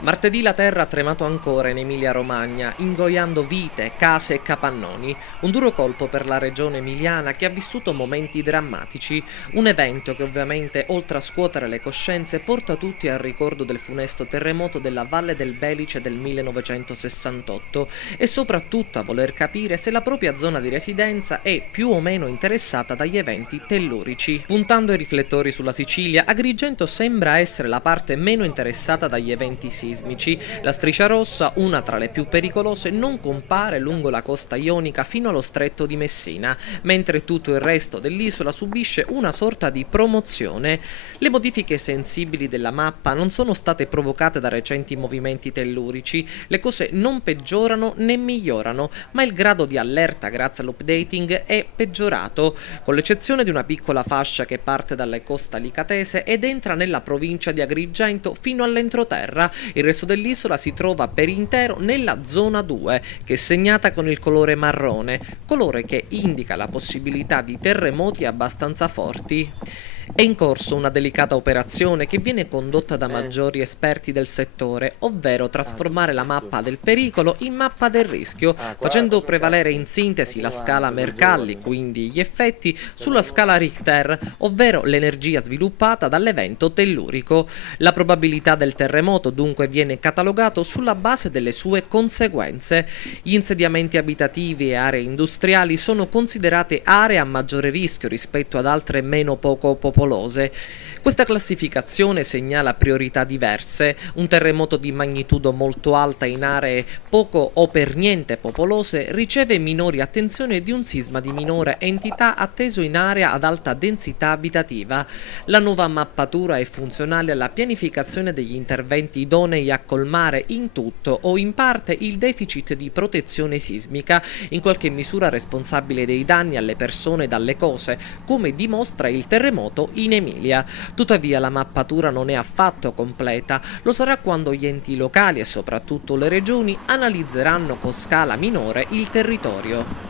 Martedì la terra ha tremato ancora in Emilia-Romagna, ingoiando vite, case e capannoni. Un duro colpo per la regione emiliana che ha vissuto momenti drammatici. Un evento che ovviamente, oltre a scuotere le coscienze, porta tutti al ricordo del funesto terremoto della Valle del Belice del 1968 e soprattutto a voler capire se la propria zona di residenza è più o meno interessata dagli eventi tellurici. Puntando i riflettori sulla Sicilia, Agrigento sembra essere la parte meno interessata dagli eventi sismici. La striscia rossa, una tra le più pericolose, non compare lungo la costa ionica fino allo stretto di Messina, mentre tutto il resto dell'isola subisce una sorta di promozione. Le modifiche sensibili della mappa non sono state provocate da recenti movimenti tellurici, le cose non peggiorano né migliorano, ma il grado di allerta grazie all'updating è peggiorato, con l'eccezione di una piccola fascia che parte dalle coste alicatese ed entra nella provincia di Agrigento fino all'entroterra. Il resto dell'isola si trova per intero nella zona 2, che è segnata con il colore marrone, colore che indica la possibilità di terremoti abbastanza forti. È in corso una delicata operazione che viene condotta da maggiori esperti del settore, ovvero trasformare la mappa del pericolo in mappa del rischio, facendo prevalere in sintesi la scala Mercalli, quindi gli effetti, sulla scala Richter, ovvero l'energia sviluppata dall'evento tellurico. La probabilità del terremoto dunque viene catalogato sulla base delle sue conseguenze. Gli insediamenti abitativi e aree industriali sono considerate aree a maggiore rischio rispetto ad altre meno poco popolose. Questa classificazione segnala priorità diverse. Un terremoto di magnitudo molto alta in aree poco o per niente popolose riceve minori attenzioni di un sisma di minore entità atteso in area ad alta densità abitativa. La nuova mappatura è funzionale alla pianificazione degli interventi idonei a colmare in tutto o in parte il deficit di protezione sismica, in qualche misura responsabile dei danni alle persone e alle cose, come dimostra il terremoto in Emilia. Tuttavia la mappatura non è affatto completa, lo sarà quando gli enti locali e soprattutto le regioni analizzeranno con scala minore il territorio.